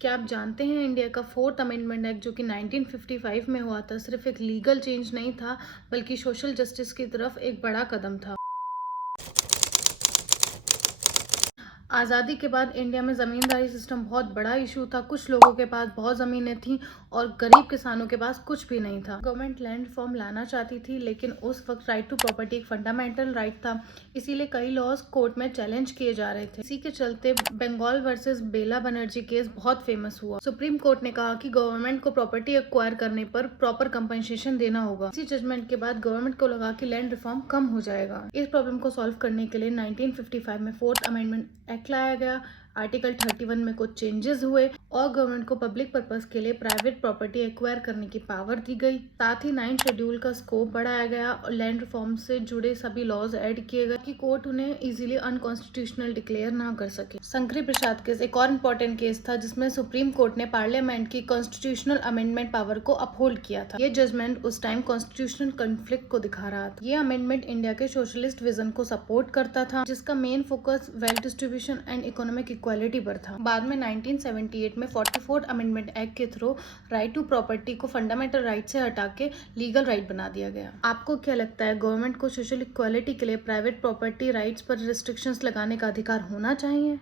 क्या आप जानते हैं इंडिया का फोर्थ अमेंडमेंट एक्ट जो कि 1955 में हुआ था सिर्फ एक लीगल चेंज नहीं था बल्कि सोशल जस्टिस की तरफ एक बड़ा कदम था। आज़ादी के बाद इंडिया में ज़मींदारी सिस्टम बहुत बड़ा इशू था। कुछ लोगों के पास बहुत ज़मीनें थीं और गरीब किसानों के पास कुछ भी नहीं था। गवर्नमेंट लैंड रिफॉर्म लाना चाहती थी, लेकिन उस वक्त राइट टू प्रॉपर्टी एक फंडामेंटल राइट था, इसीलिए कई लॉज कोर्ट में चैलेंज किए जा रहे थे। इसी के चलते बंगाल वर्सेस बेला बनर्जी केस बहुत फेमस हुआ। सुप्रीम कोर्ट ने कहा कि गवर्नमेंट को प्रॉपर्टी एक्वायर करने पर प्रॉपर कंपनसेशन देना होगा। इसी जजमेंट के बाद गवर्नमेंट को लगा कि लैंड रिफॉर्म कम हो जाएगा। इस प्रॉब्लम को सॉल्व करने के लिए 1955 में फोर्थ अमेंडमेंट एक्ट लाया गया। आर्टिकल 31 में कुछ चेंजेस हुए और गवर्नमेंट को पब्लिक पर्पस के लिए प्राइवेट प्रॉपर्टी एक्वायर करने की पावर दी गई। साथ ही 9 शेड्यूल का स्कोप बढ़ाया गया और लैंड रिफॉर्म से जुड़े सभी लॉज ऐड किए गए कि कोर्ट उन्हें इजीली अनकॉन्स्टिट्यूशनल डिक्लेयर ना कर सके। शंकरी प्रसाद केस एक और इम्पोर्टेंट केस था जिसमें सुप्रीम कोर्ट ने पार्लियामेंट की कॉन्स्टिट्यूशनल अमेंडमेंट पावर को अपहोल्ड किया था। ये जजमेंट उस टाइम कॉन्स्टिट्यूशनल कॉन्फ्लिक्ट को दिखा रहा था। ये अमेंडमेंट इंडिया के सोशलिस्ट विजन को सपोर्ट करता था, जिसका main focus wealth distribution and economic equality पर था। बाद में 1978 में 44th अमेंडमेंट एक्ट के थ्रू राइट टू प्रॉपर्टी को फंडामेंटल राइट से हटा के लीगल राइट बना दिया गया। आपको क्या लगता है, गवर्नमेंट को सोशल इक्वालिटी के लिए प्राइवेट प्रॉपर्टी राइट्स पर रिस्ट्रिक्शंस लगाने का अधिकार होना चाहिए?